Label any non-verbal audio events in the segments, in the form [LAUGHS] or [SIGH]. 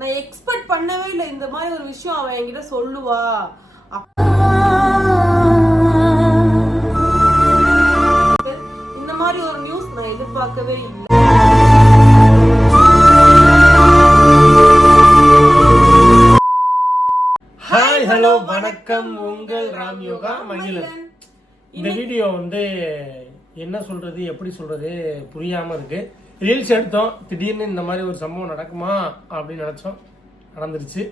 நான் எக்ஸ்பெக்ட் பண்ணவே இல்லை. இந்த மாதிரி ஒரு விஷயம் அவன் என்கிட்ட சொல்லுவா. இந்த மாதிரி ஒரு நியூஸ் நான் எதிர்பார்க்கவே இல்லை. ஹாய் ஹலோ வணக்கம். உங்கள் ராம் யோகா மகிழன். இந்த வீடியோ வந்து என்ன சொல்றது எப்படி சொல்றது புரியாம இருக்கு. ரீல்ஸ் எடுத்தோம் திடீர்னு இந்த மாதிரி ஒரு சம்பவம் நடக்குமா அப்படின்னு நினைச்சோம். நடந்துருச்சு.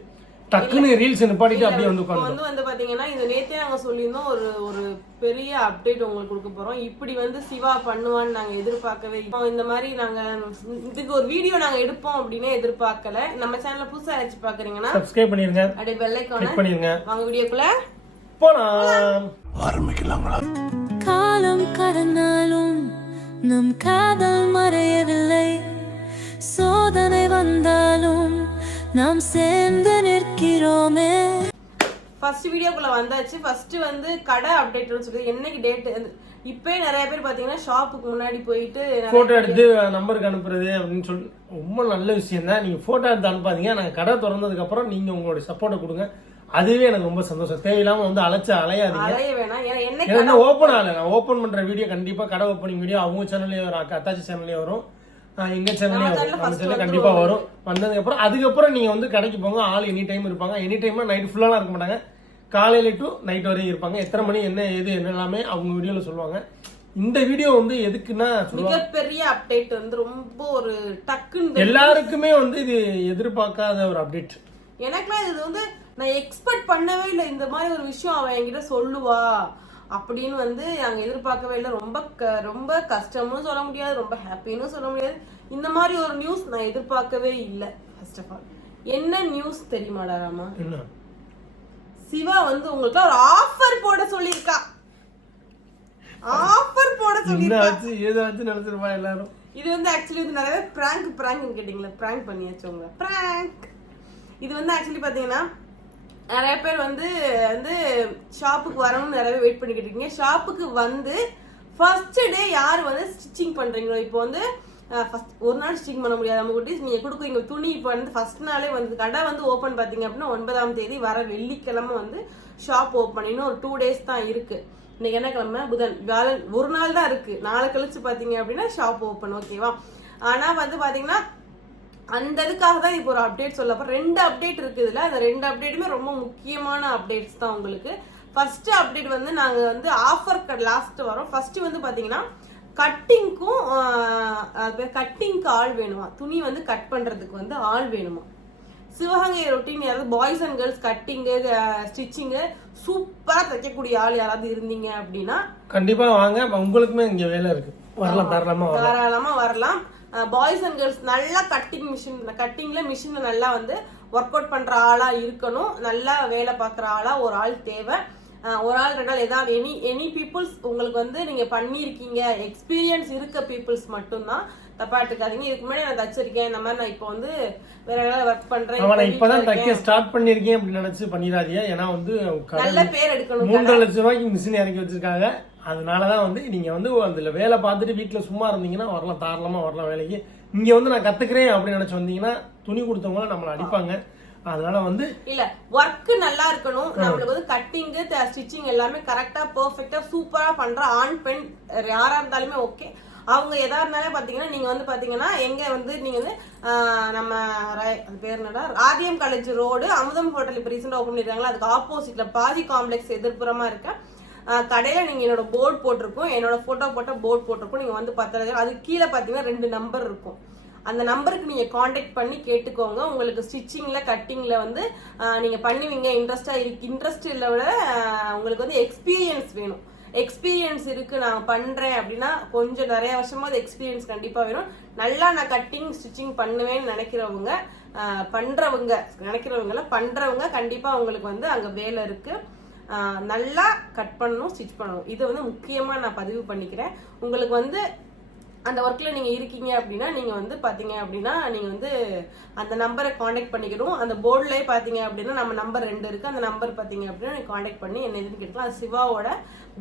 டக்குன்னு ரீல்ஸ் நிப்பாட்டிட்டு அப்படியே வந்து இப்போ உட்காந்து வந்து வந்து பாத்தீங்கன்னா இந்த நேத்தே நாங்க சொல்லியிருந்தோம் ஒரு ஒரு பெரிய அப்டேட் உங்களுக்கு கொடுக்க போறோம். இப்படி வந்து சிவா பண்ணுவான்னு நாங்க எதிர்பார்க்கவே இல்லை. இந்த மாதிரி நாங்க இதுக்கு ஒரு வீடியோ நாங்க எடுப்போம் அப்படின்னு எதிர்பார்க்கல. நம்ம சேனல்ல புதுசா யாராச்சும் பாக்குறீங்கன்னா சப்ஸ்கிரைப் பண்ணிருங்க. அப்படியே பெல்லைக்கான கிளிக் பண்ணிருங்க. வாங்க வீடியோக்குள்ள போலாம். காலம் கடந்தாலும் நம் காதல் மறையவில்லை. சோதனை வந்தாலும் நாம் சேர்ந்து நிற்கிறோமே. ஃபர்ஸ்ட் வீடியோக்குள்ள வந்தாச்சு. ஃபர்ஸ்ட் வந்து கடை அப்டேட்னு சொல்லி என்னைக்கு டேட் இப்பயே நிறைய பேர் பாத்தீங்கன்னா ஷாப்புக்கு முன்னாடி போயிட்டு போட்டோ எடுத்து நம்பருக்கு அனுப்புறது அப்படின்னு சொல்லி ரொம்ப நல்ல விஷயம் தான் நீங்க போட்டோ எடுத்து அனுப்பாதீங்க. நாங்க கடை திறந்ததுக்கு அப்புறம் நீங்க உங்களுடைய சப்போர்ட்டை கொடுங்க. அதுவே எனக்கு ரொம்ப சந்தோஷம். தேவையில்லாம வந்து அலைச்சு அலையாதீங்க. இன்னும் ஓப்பன் ஆகல. நான் ஓப்பன் பண்ற வீடியோ கண்டிப்பா கடை ஓப்பனிங் வீடியோ அவங்க சேனல்லே வரும் அத்தாச்சி சேனல்லே வரும். எங்க சேனல்லே வரும். நம்ம சேனல் கண்டிப்பா வரும். வந்ததுக்கு அப்புறம் அதுக்கப்புறம் நீங்க வந்து கடைக்கு போங்க. ஆள் எனி டைம் இருப்பாங்க எனி டைம் நைட் ஃபுல்லாலாம் இருக்க மாட்டாங்க. காலையில டு நைட் வரையும் இருப்பாங்க. எத்தனை மணி என்ன ஏது என்ன எல்லாமே அவங்க வீடியோல சொல்லுவாங்க. இந்த வீடியோ வந்து எதுக்குன்னா மிகப்பெரிய அப்டேட் வந்து ரொம்ப ஒரு டக்குன்னு எல்லாருக்குமே வந்து இது எதிர்பார்க்காத ஒரு அப்டேட் எனக்குலாம் இது வந்து நான் எக்ஸ்பெக்ட் பண்ணவே இல்லை இந்த மாதிரி ஒரு விஷயம் அவன் என்கிட்ட சொல்லுவா அப்படின்னு வந்து நாங்க எதிர்பார்க்கவே இல்லை. ரொம்ப க- ரொம்ப கஷ்டம்னு சொல்ல முடியாது ரொம்ப ஹாப்பின்னு சொல்ல முடியாது. இந்த மாதிரி ஒரு நியூஸ் நான் எதிர்பார்க்கவே இல்லை ஃபர்ஸ்ட் ஆஃப் ஆல் என்ன நியூஸ் தெரியுமாடா ராமா? சிவா வந்து உங்களுக்கு ஒரு ஆஃபர் போட சொல்லியிருக்கா. ஆஃபர் போட என்ன சொல்லியிருக்கா. ஆச்சு ஏதாச்சும் நினைச்சிருப்பா எல்லாரும். இது வந்து ஆக்சுவலி வந்து நிறைய பிராங்க் பிராங்க் கேட்டிங்களா பிராங்க் பண்ணியாச்சு உங்களை. பிராங்க் இது வந்து ஆக்சுவலி பார்த்தீங்கன்னா நிறைய பேர் வந்து வந்து ஷாப்புக்கு வரணும்னு நிறைய வெயிட் பண்ணிக்கிட்டு இருக்கீங்க. ஷாப்புக்கு வந்து ஃபர்ஸ்ட் டே யார் வந்து ஸ்டிச்சிங் பண்றீங்களோ? இப்போ வந்து ஃபர்ஸ்ட் ஒரு நாள் ஸ்டிச்சிங் பண்ண முடியாது. நம்ம குட்டீஸ் நீங்க கொடுக்குறீங்க துணி இப்போ வந்து ஃபர்ஸ்ட் நாளே வந்து கடை வந்து ஓப்பன் பார்த்தீங்க அப்படின்னா ஒன்பதாம் தேதி வர வெள்ளிக்கிழமை வந்து ஷாப் ஓப்பன் இன்னும் ஒரு டூ டேஸ் தான் இருக்கு. இன்னைக்கு என்ன கிழமை? புதன். வியாழன் ஒரு நாள் தான் இருக்கு. நாளை கழிச்சு பாத்தீங்க அப்படின்னா ஷாப் ஓப்பன் ஓகேவா ஆனா வந்து பாத்தீங்கன்னா அந்த இதுக்காக தான் இப்போ ஒரு அப்டேட் சொல்ல ரெண்டு அப்டேட் இருக்கு இதுல அந்த ரெண்டு அப்டேட்டுமே ரொம்ப முக்கியமான அப்டேட்ஸ் தான் உங்களுக்கு. ஃபர்ஸ்ட் அப்டேட் வந்து நாங்க வந்து ஆஃபர் லாஸ்ட் வரோம். ஃபர்ஸ்ட் வந்து பாத்தீங்கன்னா கட்டிங்க்கும் கட்டிங்க்கு ஆள் வேணுமா? துணி வந்து கட் பண்றதுக்கு வந்து ஆள் வேணுமா? சிவகங்கை ரொட்டீன் யாராவது பாய்ஸ் அண்ட் கேர்ள்ஸ் கட்டிங்கு ஸ்டிச்சிங்கு சூப்பரா தைக்கக்கூடிய ஆள் யாராவது இருந்தீங்க அப்படின்னா கண்டிப்பா வாங்க. உங்களுக்குமே இங்க வேலை இருக்கு. வரலாம் தாராளமா வரலாம். தாராளமா வரலாம். பாய்ஸ் அண்ட் கேர்ள்ஸ் நல்லா கட்டிங் மிஷின் கட்டிங்ல மிஷின்ல நல்லா வந்து ஒர்க் அவுட் பண்ற ஆளா இருக்கணும். நல்லா வேலை பார்க்குற ஆளா ஒரு ஆள் தேவை. ஒரு ஆள் ரெண்டு ஆள் ஏதாவது எனி எனி பீப்புள்ஸ் உங்களுக்கு வந்து நீங்க பண்ணியிருக்கீங்க. எக்ஸ்பீரியன்ஸ் இருக்க பீப்புள்ஸ் மட்டும்தான். தப்பா எடுத்துக்காதீங்க. இதுக்கு முன்னாடி நான் தச்சிருக்கேன். இந்த மாதிரி நான் இப்போ வந்து வேற ஏதாவது ஒர்க் பண்றேன். நான் இப்ப இப்பதான் தைக்க ஸ்டார்ட் பண்ணிருக்கேன் அப்படின்னு நினைச்சு பண்ணிடாதீங்க. ஏன்னா வந்து நல்ல பேர் எடுக்கணும். மூன்றரை லட்சம் ரூபாய்க்கு மிஷின் இறக்கி வச்சிருக்காங்க. அதனாலதான் வந்து நீங்க வந்து அதுல வேலை பார்த்துட்டு வீட்டுல சும்மா இருந்தீங்கன்னா வரலாம் தாராளமா வரலாம் வேலைக்கு. இங்க வந்து நான் கத்துக்கிறேன் அப்படின்னு நினைச்சு வந்தீங்கன்னா துணி கொடுத்தவங்கள நம்மள அடிப்பாங்க. அதனால வந்து இல்ல ஒர்க் நல்லா இருக்கணும். நம்மளுக்கு வந்து கட்டிங் ஸ்டிச்சிங் எல்லாமே கரெக்டா பெர்ஃபெக்ட்டா சூப்பரா பண்ற ஆண் பெண் யாரா இருந்தாலுமே ஓகே அவங்க எதா இருந்தாலும் பாத்தீங்கன்னா நீங்க வந்து பாத்தீங்கன்னா எங்க வந்து நீங்க வந்து நம்ம பேர் என்னடா? ஆதியம் காலேஜ் ரோடு அமுதம் ஹோட்டல் இப்ப ரீசெண்டா ஓபன் பண்ணிருக்காங்களா? அதுக்கு ஆப்போசிட்ல பாதி காம்ப்ளெக்ஸ் எதிர்ப்புறமா இருக்க. கடையில நீங்க என்னோட போர்டு போட்டிருக்கோம். என்னோட போட்டோ போட்ட போர்டு போட்டிருக்கோம். நீங்க வந்து பத்திரம் அது கீழே பாத்தீங்கன்னா ரெண்டு நம்பர் இருக்கும். அந்த நம்பருக்கு நீங்க காண்டாக்ட் பண்ணி கேட்டுக்கோங்க. உங்களுக்கு ஸ்டிச்சிங்ல கட்டிங்ல வந்து நீங்கள் நீங்க பண்ணுவீங்க. இன்ட்ரெஸ்டா இருக்கு. இன்ட்ரெஸ்ட் இல்ல விட உங்களுக்கு வந்து எக்ஸ்பீரியன்ஸ் வேணும். எக்ஸ்பீரியன்ஸ் இருக்கு. நான் பண்றேன் அப்படின்னா கொஞ்சம் நிறைய வருஷமா அது எக்ஸ்பீரியன்ஸ் கண்டிப்பா வேணும். நல்லா நான் கட்டிங் ஸ்டிச்சிங் பண்ணுவேன்னு நினைக்கிறவங்க பண்ணுறவங்க நினைக்கிறவங்க எல்லாம் பண்றவங்க கண்டிப்பா உங்களுக்கு வந்து அங்க வேலை இருக்கு. நல்லா கட் பண்ணணும் ஸ்டிச் பண்ணணும். இது வந்து முக்கியமாக நான் பதிவு பண்ணிக்கிறேன். உங்களுக்கு வந்து அந்த ஒர்க்கில் நீங்கள் இருக்கீங்க அப்படின்னா நீங்கள் வந்து பார்த்தீங்க அப்படின்னா நீங்கள் வந்து அந்த நம்பரை காண்டாக்ட் பண்ணிக்கணும். அந்த போர்டிலே பார்த்தீங்க அப்படின்னா நம்ம நம்பர் ரெண்டு இருக்குது அந்த நம்பர் பார்த்தீங்க அப்படின்னா நீங்கள் காண்டாக்ட் பண்ணி என்ன எதுன்னு கேட்டுக்கலாம். அது சிவாவோட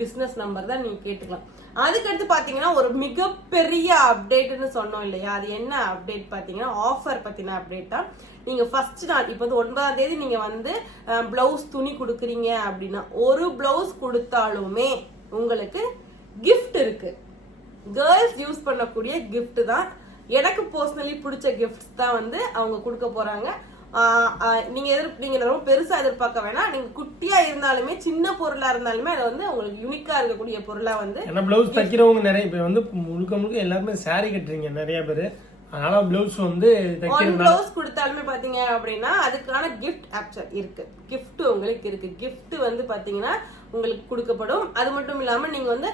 பிஸ்னஸ் நம்பர் தான் நீங்கள் கேட்டுக்கலாம். அதுக்கடுத்து பார்த்தீங்கன்னா ஒரு மிகப்பெரிய அப்டேட்னு சொன்னோம் இல்லையா? அது என்ன அப்டேட் பார்த்தீங்கன்னா ஆஃபர் பற்றின அப்டேட் தான். நீங்கள் ஃபர்ஸ்ட் நாள் இப்போ வந்து ஒன்பதாம் தேதி நீங்கள் வந்து ப்ளவுஸ் துணி கொடுக்குறீங்க அப்படின்னா ஒரு ப்ளவுஸ் கொடுத்தாலுமே உங்களுக்கு கிஃப்ட் இருக்குது கேர்ள்ஸ் யூஸ் பண்ணக்கூடிய gift தான். எனக்கு பர்சனலி பிடிச்ச கிஃப்ட்ஸ் தான் வந்து அவங்க கொடுக்க போறாங்க. நீங்க எதிர் நீங்க ரொம்ப பெருசா எதிர்பார்க்க வேணாம். நீங்க குட்டியா இருந்தாலுமே சின்ன பொருளா இருந்தாலுமே அது வந்து உங்களுக்கு யூனிக்கா இருக்கக்கூடிய பொருளா வந்து ஏன்னா பிளவுஸ் தைக்கிறவங்க நிறைய பேர் வந்து முழுக்க முழுக்க எல்லாருமே saree கட்டுறீங்க நிறைய பேர். அதனால ப்ளவுஸ் வந்து ஒன் ப்ளவுஸ் கொடுத்தாலுமே பாத்தீங்க அப்படின்னா அதுக்கான கிஃப்ட் ஆப்ஷன் இருக்கு. கிஃப்ட் உங்களுக்கு இருக்கு. கிஃப்ட் வந்து பாத்தீங்கன்னா உங்களுக்கு கொடுக்கப்படும். அது மட்டும் இல்லாம நீங்க வந்து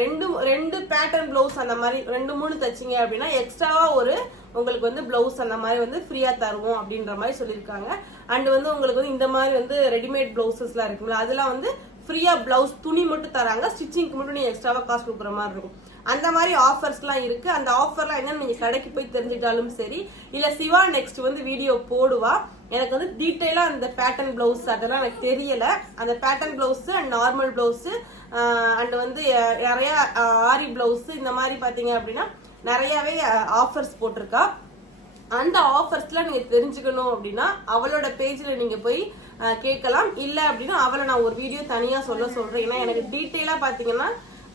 ரெண்டு ரெண்டு பேட்டர்ன் ப்ளவுஸ் அந்த மாதிரி ரெண்டு மூணு தச்சிங்க அப்படின்னா எக்ஸ்ட்ராவா ஒரு உங்களுக்கு வந்து பிளவுஸ் அந்த மாதிரி வந்து ஃப்ரீயா தருவோம் அப்படின்ற மாதிரி சொல்லியிருக்காங்க. அண்ட் வந்து உங்களுக்கு வந்து இந்த மாதிரி வந்து ரெடிமேட் பிளவுசஸ்லாம் இருக்குங்களா அதெல்லாம் வந்து ஃப்ரீயா பிளவுஸ் துணி மட்டும் தராங்க. ஸ்டிச்சிங்க்கு மட்டும் நீங்க எக்ஸ்ட்ராவா காசு கொடுக்குற மாதிரி இருக்கும். அந்த மாதிரி ஆஃபர்ஸ்லாம் இருக்குது அந்த ஆஃபர்லாம் என்னன்னு நீங்கள் கடைக்கு போய் தெரிஞ்சிட்டாலும் சரி இல்லை சிவா நெக்ஸ்ட் வந்து வீடியோ போடுவா. எனக்கு வந்து டீட்டெயிலாக அந்த பேட்டர்ன் ப்ளவுஸ் அதெல்லாம் எனக்கு தெரியலை. அந்த pattern blouse and normal blouse and வந்து நிறையா ஆரி ப்ளவுஸு இந்த மாதிரி பார்த்தீங்க அப்படின்னா நிறையாவே ஆஃபர்ஸ் போட்டிருக்கா. அந்த ஆஃபர்ஸ்லாம் நீங்கள் தெரிஞ்சுக்கணும் அப்படின்னா அவளோட பேஜில் நீங்கள் போய் கேட்கலாம். இல்லை அப்படின்னா அவளை நான் ஒரு வீடியோ தனியாக சொல்ல சொல்கிறேன் ஏன்னா எனக்கு டீட்டெயிலாக பார்த்தீங்கன்னா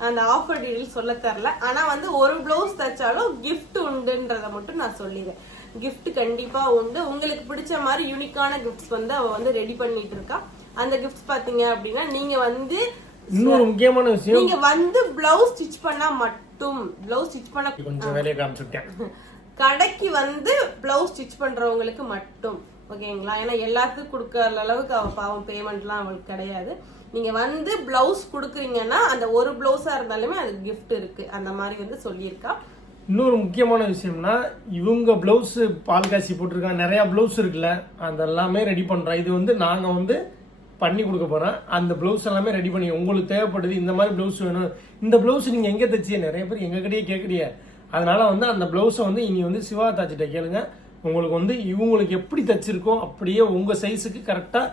அந்த ஆஃபர் டீடைல் சொல்ல தரல ஆனா வந்து ஒரு பிளவுஸ் தைச்சாலும் gift உண்டுன்றத மட்டும் நான் சொல்லிடுறேன். Gift கண்டிப்பா உண்டு. உங்களுக்கு பிடிச்ச மாதிரி யூனிக்கான கிஃப்ட்ஸ் வந்து அவ வந்து ரெடி பண்ணிட்டு இருக்கா. அந்த கிஃப்ட்ஸ் பாத்தீங்க அப்படின்னா நீங்க வந்து இன்னொரு முக்கியமான விஷயம். நீங்க வந்து பிளவுஸ் ஸ்டிச் பண்ணா மட்டும். பிளவுஸ் ஸ்டிச் பண்ண கொஞ்சம் வேலையை காமிச்சுட்டேன் [LAUGHS] கடைக்கு வந்து பிளவுஸ் ஸ்டிச் பண்றவங்களுக்கு மட்டும். ஓகேங்களா ஏன்னா எல்லாத்துக்கும் கொடுக்கற அளவுக்கு அவ பாவம் பேமெண்ட்லாம் அவளுக்கு கிடையாது. நீங்க வந்து பிளவுஸ் கொடுக்குறீங்கன்னா அந்த ஒரு பிளவுஸா இருந்தாலுமே அது கிஃப்ட் இருக்கு. அந்த மாதிரி வந்து சொல்லியிருக்கா. இன்னொரு முக்கியமான விஷயம்னா இவங்க பிளவுஸ் பால் காசி போட்டிருக்காங்க. நிறைய பிளவுஸ் இருக்குல்ல அதெல்லாமே ரெடி பண்றோம் இது வந்து நாங்க வந்து பண்ணி கொடுக்க போறோம். அந்த பிளவுஸ் எல்லாமே ரெடி பண்ணி உங்களுக்கு தேவைப்படுது இந்த மாதிரி பிளவுஸ் வேணும். இந்த பிளவுஸ் நீங்க எங்க தைச்சிய நிறைய பேர் எங்க கிட்டயே கேட்குறிய அதனால வந்து அந்த பிளவுஸை வந்து இனி வந்து சிவா தாச்சிட்ட கேளுங்க. உங்களுக்கு வந்து இவங்களுக்கு எப்படி தைச்சிருக்கோ அப்படியே உங்க சைஸுக்கு கரெக்டாக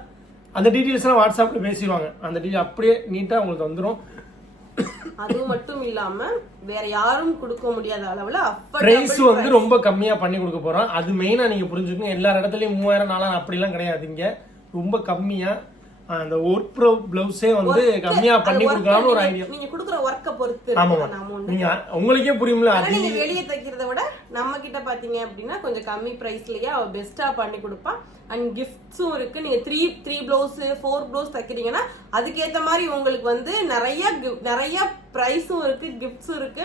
அந்த டீட்டெயில்ஸ்லாம் வாட்ஸ்அப்ல பேசிடுவாங்க. அந்த டீட்டெயில் அப்படியே நீட்டா உங்களுக்கு வந்துடும் அது மட்டும் இல்லாம வேற யாரும் கொடுக்க முடியாத அளவுல பிரைஸ் வந்து ரொம்ப கம்மியா பண்ணி கொடுக்க போறோம். அது மெயினா நீங்க புரிஞ்சுக்கணும். எல்லா இடத்துலயும் மூவாயிரம் நாலாயிரம் அப்படிலாம் கிடையாது இங்க. ரொம்ப கம்மியா அந்த ஒர்க் ப்ரோ பிளவுஸே வந்து கம்மியா பண்ணி கொடுக்கலாம்னு ஒரு ஐடியா நீங்க கொடுக்குற ஒர்க்க பொறுத்து ஆமாமா. நீங்க உங்களுக்கே புரியும்ல அது நீங்க வெளியே தைக்கிறத விட நம்ம கிட்ட பாத்தீங்க அப்படின்னா கொஞ்சம் கம்மி பிரைஸ்லயே அவ பெஸ்டா பண்ணி கொடுப்பா. அண்ட் கிஃப்ட்ஸும் இருக்கு. நீங்க three three blouse four blouse தைக்கிறீங்கன்னா அதுக்கேத்த மாதிரி உங்களுக்கு வந்து நிறைய நிறைய பிரைஸும் இருக்கு கிஃப்ட்ஸும் இருக்கு.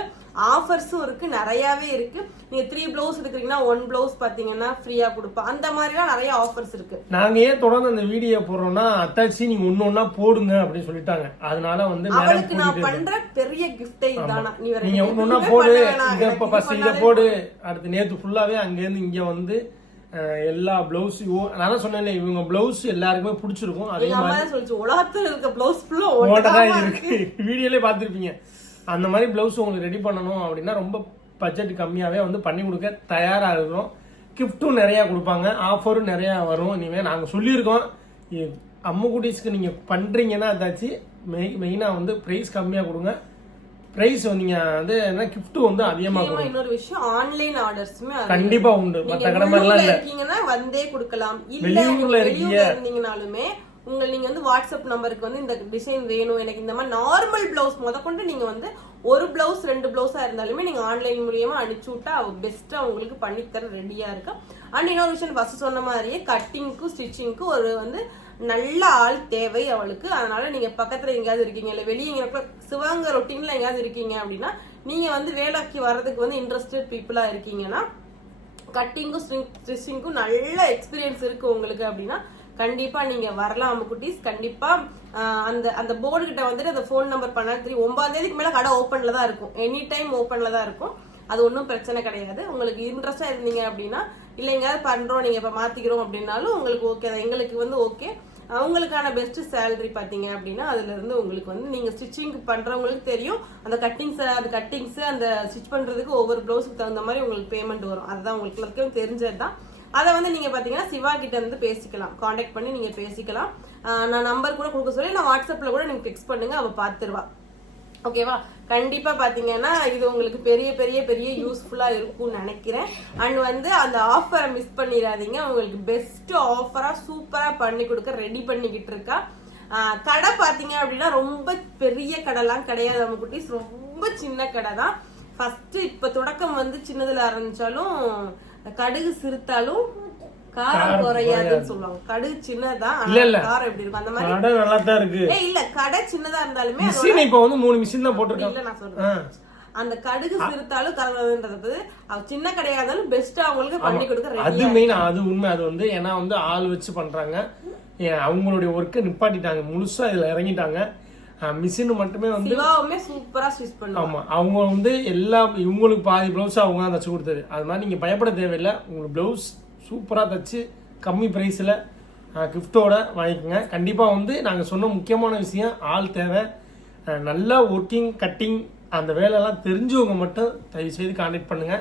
ஆஃபர்ஸும் இருக்கு நிறையவே இருக்கு. நீங்க த்ரீ பிளவுஸ் எடுக்கிறீங்கன்னா ஒன் பிளவுஸ் பாத்தீங்கன்னா ஃப்ரீயா கொடுப்பா. அந்த மாதிரிலாம் நிறைய ஆஃபர்ஸ் இருக்கு. நாங்க ஏன் தொடர்ந்து அந்த வீடியோ போடுறோம்னா அத்தாச்சி நீங்க ஒண்ணு ஒண்ணா போடுங்க அப்படின்னு சொல்லிட்டாங்க. அதனால வந்து அவளுக்கு நான் பண்ற பெரிய கிஃப்டே இதானா? நீ வேற நீங்க எதுவுமே ஒண்ணு ஒண்ணா பண்ண போடு. இத இப்ப இது ஃபர்ஸ்ட் இத போடு. அடுத்து நேத்து ஃபுல்லாவே அங்க இருந்து இங்க வந்து எல்லா பிளவுஸ் நான் தான் சொன்னேன்ல இவங்க பிளவுஸ் எல்லாருக்குமே பிடிச்சிருக்கும். அதே சொல்லிச்சு உலகத்துல இருக்க பிளவுஸ் ஃபுல்லா ஓட்டதான் இருக்கு. வீடியோலே [LAUGHS] பார்த்துருப்பீங்க. அந்த மாதிரி பிளவுஸ் உங்களுக்கு ரெடி பண்ணணும் அப்படின்னா ரொம்ப பட்ஜெட் கம்மியாவே வந்து பண்ணி கொடுக்க தயாரா இருக்கிறோம் கிஃப்ட்டும் நிறைய கொடுப்பாங்க. ஆஃபரும் நிறைய வரும். இனிமே நாங்க சொல்லியிருக்கோம். இ- அம்மு குட்டீஸ்க்கு நீங்க பண்றீங்கன்னா அதாச்சும் மெய் மெயினா வந்து பிரைஸ் கம்மியா கொடுங்க. பிரைஸ் நீங்க வந்து என்ன கிஃப்ட் வந்து அதிகமா முக்கியமா கொடுங்க. இன்னொரு விஷயம் ஆன்லைன் ஆர்டர்ஸுமே கண்டிப்பா உண்டு. மத்த கடை மாதிரிலாம் இல்ல. இருக்கீங்கன்னா வந்தே கொடுக்கலாம். வெளியூர்ல இருக்கீங்க. இருந்தீங்கனாலுமே உங்களை நீங்கள் வந்து வாட்ஸ்அப் நம்பருக்கு வந்து இந்த டிசைன் வேணும். எனக்கு இந்த மாதிரி நார்மல் ப்ளவுஸ் முதற்கொண்டு நீங்கள் வந்து ஒரு ப்ளவுஸ் ரெண்டு ப்ளவுஸாக இருந்தாலுமே நீங்கள் ஆன்லைன் மூலியமாக அனுப்பிச்சு விட்டா அவள் பெஸ்ட்டாக உங்களுக்கு பண்ணித்தர ரெடியாக இருக்கு அண்ட் இன்னொரு விஷயம் ஃபஸ்ட்டு சொன்ன மாதிரியே கட்டிங்க்கும் ஸ்டிச்சிங்க்கும் ஒரு வந்து நல்ல ஆள் தேவை அவளுக்கு. அதனால நீங்கள் பக்கத்தில் எங்கேயாவது இருக்கீங்க. இல்லை வெளியே எங்க சிவங்க ரொட்டீனில் எங்கேயாவது இருக்கீங்க அப்படின்னா நீங்கள் வந்து வேலைக்கு வர்றதுக்கு வந்து இன்ட்ரெஸ்டட் பீப்புளாக இருக்கீங்கன்னா கட்டிங்கும் ஸ்டிச்சிங்க்கும் நல்ல எக்ஸ்பீரியன்ஸ் இருக்குது உங்களுக்கு அப்படின்னா கண்டிப்பா நீங்க வரலாம் குட்டீஸ். கண்டிப்பா அந்த அந்த போர்டு கிட்ட வந்துட்டு அந்த ஃபோன் நம்பர் பண்ணா தெரியும். ஒன்பதாம் தேதிக்கு மேல கடை ஓப்பன்ல தான் இருக்கும். எனி டைம் ஓப்பன்ல தான் இருக்கும். அது ஒன்றும் பிரச்சனை கிடையாது. உங்களுக்கு இன்ட்ரெஸ்டா இருந்தீங்க அப்படின்னா இல்லை எங்கேயாவது பண்றோம் நீங்க இப்ப மாத்திக்கிறோம் அப்படின்னாலும் உங்களுக்கு ஓகே எங்களுக்கு வந்து ஓகே அவங்களுக்கான பெஸ்ட் சேலரி பார்த்தீங்க அப்படின்னா அதுல இருந்து உங்களுக்கு வந்து நீங்க ஸ்டிச்சிங் பண்றவங்களுக்கு தெரியும். அந்த கட்டிங்ஸ் அந்த கட்டிங்ஸ் அந்த ஸ்டிச் பண்றதுக்கு ஒவ்வொரு ப்ளவுஸுக்கு தகுந்த மாதிரி உங்களுக்கு பேமெண்ட் வரும். அதுதான் உங்களுக்கு எல்லாருக்கும் தெரிஞ்சது தான் அதை வந்து நீங்க பாத்தீங்கன்னா சிவா கிட்ட இருந்து பேசிக்கலாம். காண்டாக்ட் பண்ணி நீங்க பேசிக்கலாம். நான் நம்பர் கூட கொடுக்க சொல்லி நான் வாட்ஸ்அப்ல கூட நீங்க டெக்ஸ்ட் பண்ணுங்க அவ பாத்துருவா. ஓகேவா கண்டிப்பா பாத்தீங்கன்னா இது உங்களுக்கு பெரிய பெரிய பெரிய யூஸ்ஃபுல்லா இருக்கும்னு நினைக்கிறேன். அண்ட் வந்து அந்த ஆஃபரை மிஸ் பண்ணிடாதீங்க. உங்களுக்கு பெஸ்ட் ஆஃபரா சூப்பரா பண்ணி கொடுக்க ரெடி பண்ணிக்கிட்டு இருக்கா. கடை பாத்தீங்க அப்படின்னா ரொம்ப பெரிய கடைலாம் கிடையாது நம்ம குட்டிஸ். ரொம்ப சின்ன கடை தான். ஃபர்ஸ்ட் இப்ப தொடக்கம் வந்து சின்னதுல ஆரம்பிச்சாலும் கடுகு சிறுத்தாலும் காரம் குறையாதுன்னு சொல்லுவாங்க. கடுகு சின்னதான் இல்ல, காரம் எப்படி இருக்கும்? அந்த மாதிரி கடை நல்லா தான் இருக்கு. ஏய் இல்ல கடை சின்னதா இருந்தாலுமே மிஷின் இப்போ வந்து மூணு மிஷின் தான் போட்டிருக்காங்க. இல்ல நான் சொல்றேன். அந்த கடுகு சிறுத்தாலும் கலந்ததுன்றது சின்ன கடையா இருந்தாலும் பெஸ்டா அவங்களுக்கு பண்ணி கொடுக்க அது மெயின் அது உண்மை. அது வந்து ஏன்னா வந்து ஆள் வச்சு பண்றாங்க. அவங்களுடைய ஒர்க்கை நிப்பாட்டிட்டாங்க. முழுசா இதுல இறங்கிட்டாங்க. மிஷின் மட்டுமே வந்து சிவாவுமே சூப்பரா ஸ்டிச் பண்ணுவாங்க. ஆமா அவங்க வந்து எல்லா இவங்களுக்கு பாதி பிளவுஸ் அவங்க தான் தச்சு கொடுத்தது. அது மாதிரி நீங்க பயப்பட தேவையில்லை. உங்களுக்கு பிளவுஸ் சூப்பரா தச்சு கம்மி பிரைஸ்ல கிஃப்டோட வாங்கிக்கோங்க. கண்டிப்பா வந்து நாங்க சொன்ன முக்கியமான விஷயம் ஆள் தேவை. நல்லா ஒர்க்கிங் கட்டிங் அந்த வேலையெல்லாம் தெரிஞ்சவங்க மட்டும் தயவு செய்து கான்டாக்ட் பண்ணுங்க.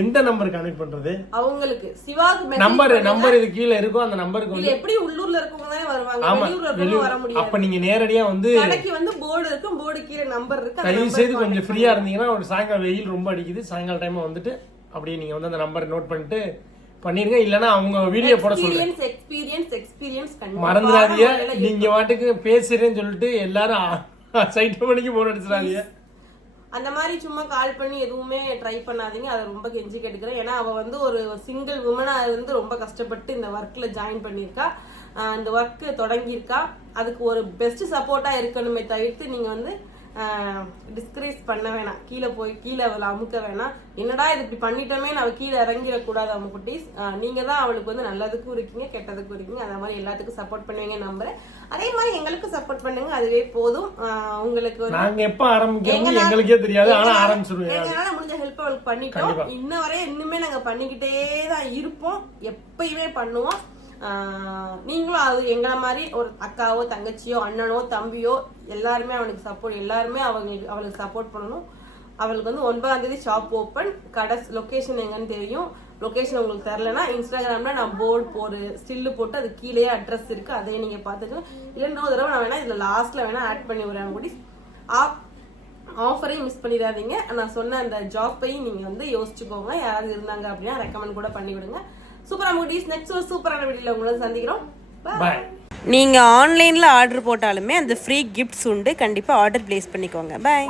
எந்த நம்பர் கான்டாக்ட் பண்றது? அவங்களுக்கு message நம்பர். நம்பர் இது கீழே இருக்கும் அந்த நம்பருக்கு வந்து எப்படி உள்ளூர்ல இருக்கவங்க தானே வருவாங்க? வெளியூர்ல இருக்கவங்க வர முடியாது. அப்ப நீங்க நேரடியா வந்து கடைக்கு வந்து போர்டு இருக்கும் போர்டு கீழே நம்பர் இருக்கு தயவு செய்து கொஞ்சம் ஃப்ரீயா இருந்தீங்கன்னா ஒரு சாயங்காலம் வெயில் ரொம்ப அடிக்குது. சாயங்கால டைம் வந்துட்டு அப்படியே நீங்க வந்து அந்த நம்பரை நோட் பண்ணிட்டு பண்ணிருங்க. இல்லைன்னா அவங்க வீடியோ போட சொல்றேன் எக்ஸ்பீரியன்ஸ் எக்ஸ்பீரியன்ஸ் எக்ஸ்பீரியன்ஸ் மறந்துடாதீங்க. நீங்க வாட்டுக்கு பேசுறேன்னு சொல்லிட்டு எல்லாரும் சைட் மணிக்கு போன் அடிச்சிடாதீங்க. அந்த மாதிரி சும்மா கால் பண்ணி எதுவுமே ட்ரை பண்ணாதீங்க. அதை ரொம்ப கெஞ்சி கேட்டுக்கிறேன். ஏன்னா அவ வந்து ஒரு சிங்கிள் உமனா இருந்து ரொம்ப கஷ்டப்பட்டு இந்த ஒர்க்ல ஜாயின் பண்ணியிருக்கா. இந்த ஒர்க் தொடங்கியிருக்கா. அதுக்கு ஒரு பெஸ்ட் சப்போர்ட்டா இருக்கணுமே தவிர்த்து நீங்க வந்து டிஸ்கரேஜ் பண்ண வேணாம். கீழே போய் கீழே அவளை அமுக்க வேணாம். என்னடா இது இப்படி பண்ணிட்டோமே? நான் கீழே இறங்கிடக்கூடாது அவங்க குட்டீஸ் நீங்க தான் அவளுக்கு வந்து நல்லதுக்கும் இருக்கீங்க கெட்டதுக்கும் இருக்கீங்க. அந்த மாதிரி எல்லாத்துக்கும் சப்போர்ட் பண்ணுவீங்க நம்புறேன். அதே மாதிரி எங்களுக்கு சப்போர்ட் பண்ணுங்க. அதுவே போதும். உங்களுக்கு நாங்க எப்ப ஆரம்பிக்கிறோம் எங்களுக்கே தெரியாது. ஆனா ஆரம்பிச்சிருவோம் எங்கனால முடிஞ்ச ஹெல்ப் அவளுக்கு பண்ணிட்டோம். இன்ன வரை இன்னுமே நாங்க பண்ணிக்கிட்டே தான் இருப்போம். எப்பயுமே பண்ணுவோம். நீங்களும் அது எங்களை மாதிரி ஒரு அக்காவோ தங்கச்சியோ அண்ணனோ தம்பியோ எல்லாருமே அவனுக்கு சப்போர்ட் எல்லாருமே அவங்களுக்கு அவளுக்கு சப்போர்ட் பண்ணணும். அவளுக்கு வந்து ஒன்பதாம் தேதி ஷாப் ஓப்பன் கடை லொகேஷன் எங்கன்னு தெரியும். லொகேஷன் உங்களுக்கு தரலனா இன்ஸ்டாகிராம்ல நான் போர்டு போடு ஸ்டில்லு போட்டு அது கீழேயே அட்ரஸ் இருக்கு அதையே நீங்க பாத்துக்கலாம் இல்ல இன்னொரு தடவை நான் வேணா இதுல லாஸ்ட்ல வேணா ஆட் பண்ணி விடுறேன். கூடி ஆஃபரையும் மிஸ் பண்ணிடாதீங்க. நான் சொன்ன அந்த ஜாப்பையும் நீங்க வந்து யோசிச்சுக்கோங்க. யாராவது இருந்தாங்க அப்படின்னா ரெக்கமெண்ட் கூட பண்ணி விடுங்க. சூப்பரா முடிஸ் நெக்ஸ்ட் ஒரு சூப்பரான வீடியோல உங்களை சந்திக்கிறோம். பாய் நீங்கள் ஆன்லைனில் ஆர்டர் போட்டாலுமே அந்த ஃப்ரீ கிஃப்ட்ஸ் உண்டு. கண்டிப்பாக ஆர்டர் ப்ளேஸ் பண்ணிக்கோங்க. பாய்